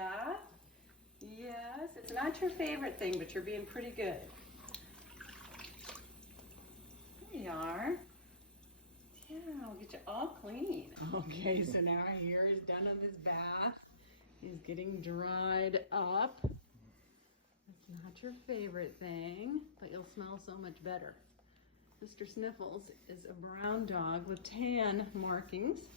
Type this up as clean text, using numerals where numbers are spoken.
bath. Yes, it's not your favorite thing, but you're being pretty good. There you are. Yeah, we'll get you all clean. Okay, so now here he's done with his bath. He's getting dried up. It's not your favorite thing, but you'll smell so much better. Mr. Sniffles is a brown dog with tan markings.